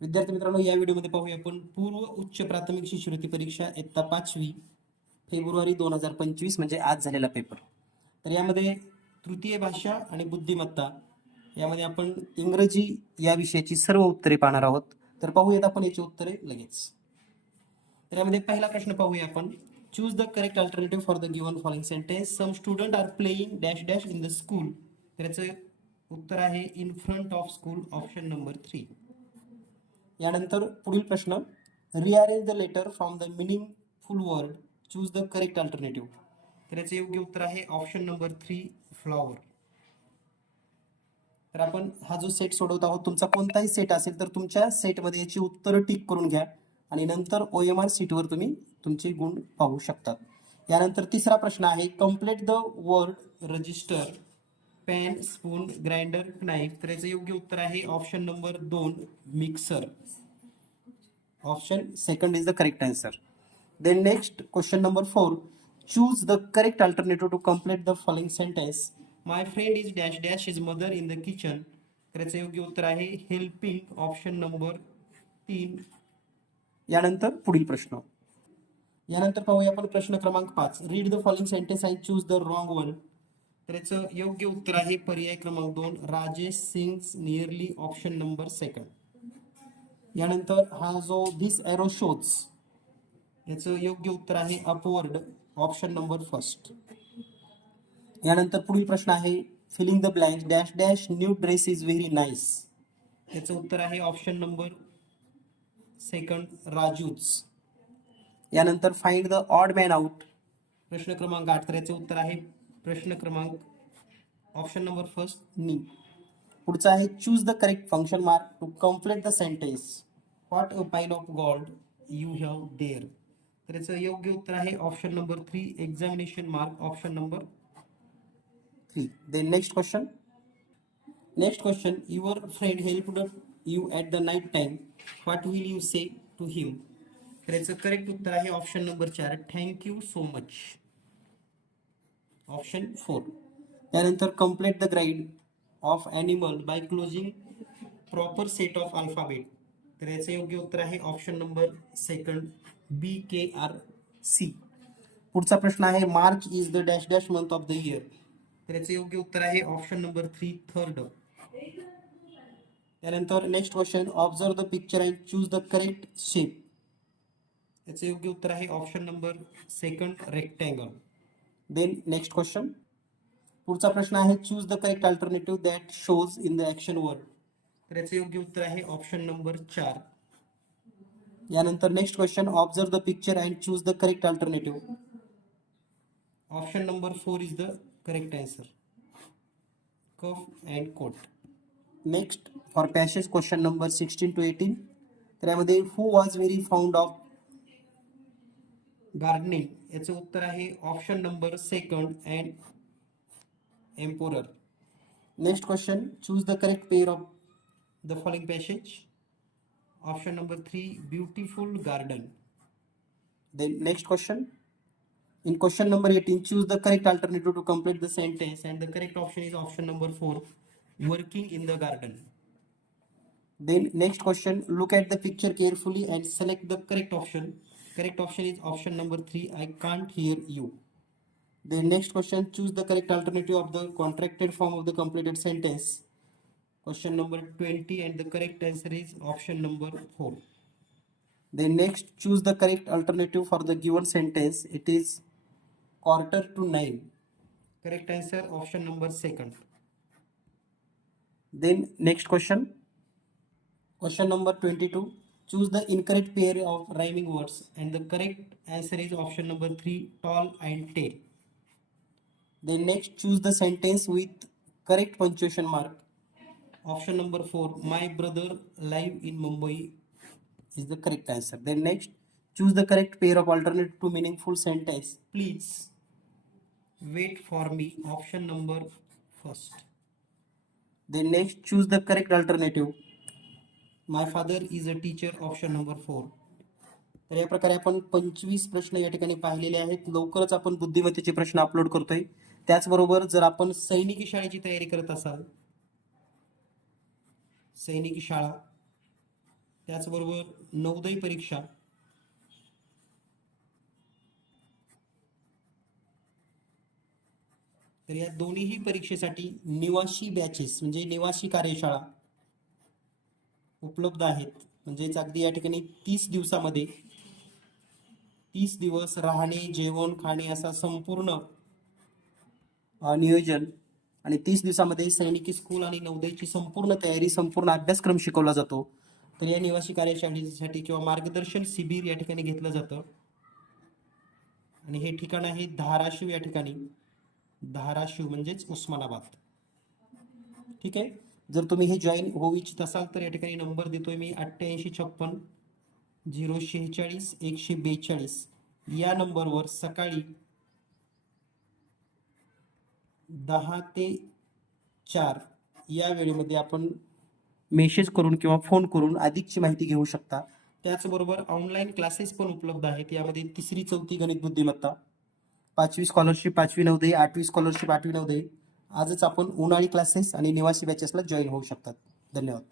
विद्यार्थी मित्रांनो या व्हिडिओमध्ये पाहूया आपण पूर्व उच्च प्राथमिक शिष्यवृत्ती परीक्षा इयत्ता पाचवी फेब्रुवारी दोन हजार पंचवीस म्हणजे आज झालेला पेपर तर यामध्ये तृतीय भाषा आणि बुद्धिमत्ता यामध्ये आपण इंग्रजी या विषयाची सर्व उत्तरे पाहणार आहोत. तर पाहूयात आपण याची उत्तरे लगेच. तर यामध्ये पहिला प्रश्न पाहूया आपण. Choose the correct alternative for the given following sentence some student are playing dash dash in the school तर याचं उत्तर आहे in front of school option number three यानंतर पुढील प्रश्न rearrange the letter from the meaningful word choose the correct alternative तर याचे योग्य उत्तर आहे ऑप्शन नंबर थ्री फ्लॉवर तर आपण हा जो सेट सोडवत आहोत तुमचा कोणताही सेट असेल तर तुमच्या सेटमध्ये याची उत्तरं टिक करून घ्या आणि नंतर ओ एम आर सीटवर तुम्ही तुमचे गुण पाहू शकतात यानंतर तिसरा प्रश्न आहे complete the word register pan spoon grinder knife तर याचं योग्य उत्तर आहे ऑप्शन नंबर दोन mixer option second is the correct answer then next question number four choose the correct alternative to complete the following sentence my friend is dash dash is mother in the kitchen तर याचं योग्य उत्तर आहे helping option number तीन. यानंतर पुढील प्रश्न. यानंतर पाहूया आपण प्रश्न क्रमांक पाच. Read the following sentence and choose the wrong one तर याचं योग्य उत्तर आहे पर्याय क्रमांक दोन Rajesh Singh nearly option number second यानंतर हा जो धिस एरो शोज याचं योग्य उत्तर आहे अपवर्ड ऑप्शन नंबर फर्स्ट यानंतर पुढील प्रश्न आहे filling the blank dash dash new dress is very nice याचं उत्तर आहे ऑप्शन नंबर सेकंड राजूज यानंतर find the odd man out प्रश्न क्रमांक आठ तर याचं उत्तर आहे प्रश्न क्रमांक ऑप्शन नंबर फर्स्ट नी. पुढचा आहे choose the correct function mark to complete the sentence what a pile of god you have there तर याचं योग्य उत्तर आहे option number three examination mark option number three then next question next question your friend help you at the night time what will you say to him तर याचं correct उत्तर आहे option number चार. Thank you so much option four. त्यानंतर complete the grid of animal by closing proper set of alphabet तर याचं योग्य उत्तर आहे option number second B K R C पुढचा प्रश्न आहे March is the dash dash month of the year तर याचं योग्य उत्तर आहे ऑप्शन नंबर थ्री थर्ड त्यानंतर next question observe the picture and choose the correct shape याचं योग्य उत्तर आहे option number second rectangle then next question पुढचा प्रश्न आहे choose the correct alternative that shows in the action word तर याचं योग्य उत्तर आहे ऑप्शन नंबर चार. यानंतर next question observe the picture and choose the correct alternative option number four is the correct answer cuff and coat next for passage question number sixteen to eighteen तर यामध्ये who was very found of गार्डने याच उत्तर है option number second and emperor. Next question choose the correct pair of the following passage option number three, beautiful garden. Then next question in question number eighteen choose the correct alternative to complete the sentence and the correct option is option number four working in the garden then next question look at the picture carefully and select the correct option Correct option is option number 3, I can't hear you. The next question, choose the correct alternative of the contracted form of the completed sentence. Question number 20 and the correct answer is option number 4. Then next, choose the correct alternative for the given sentence. It is quarter to nine. Correct answer option number second. Then next question. Question number 22. Choose the incorrect pair of rhyming words and the correct answer is option number 3 tall and tail. Then next choose the sentence with correct punctuation mark. Option number 4 my brother live in Mumbai is the correct answer. Then next choose the correct pair of alternate to meaningful sentence. Please wait for me option number first then next choose the correct alternative my father is a teacher option number four तर या प्रकारे आपण पंचवीस प्रश्न या ठिकाणी पाहिलेले आहेत. लवकरच आपण बुद्धिमत्तेचे प्रश्न अपलोड करतोय. त्याचबरोबर जर आपण सैनिकी शाळेची तयारी करत असाल सैनिकी शाळा त्याचबरोबर नवोदय परीक्षा तर या दोन्हीही परीक्षेसाठी निवासी बॅचेस म्हणजे निवासी कार्यशाळा उपलब्ध आहेत. म्हणजेच अगदी या ठिकाणी तीस दिवसामध्ये तीस दिवस राहणे जेवण खाणे असा संपूर्ण नियोजन आणि तीस दिवसामध्ये सैनिकी स्कूल आणि नौदयची संपूर्ण तयारी संपूर्ण अभ्यासक्रम शिकवला जातो. तर या निवासी कार्यशाळेसाठी किंवा मार्गदर्शन शिबिर या ठिकाणी घेतलं जातं. आणि हे ठिकाण आहे धाराशिव या ठिकाणी. धाराशिव म्हणजेच उस्मानाबाद. ठीक आहे? जर तुम्ही हे जॉईन होऊ इच्छित असाल तर या ठिकाणी नंबर देतोय मी अठ्ठ्याऐंशी छप्पन झिरो शेहेचाळीस एकशे बेचाळीस. या नंबरवर सकाळी दहा ते चार या वेळेमध्ये आपण मेसेज करून किंवा फोन करून अधिकची माहिती घेऊ शकता. त्याचबरोबर ऑनलाईन क्लासेस पण उपलब्ध आहेत. यामध्ये तिसरी चौथी गणित बुद्धिमत्ता पाचवी स्कॉलरशिप पाचवी नवोदय आठवी स्कॉलरशिप आठवी नवोदय आजच आपण उन्हाळी क्लासेस आणि निवासी बॅचेसला जॉईन होऊ शकतात. धन्यवाद.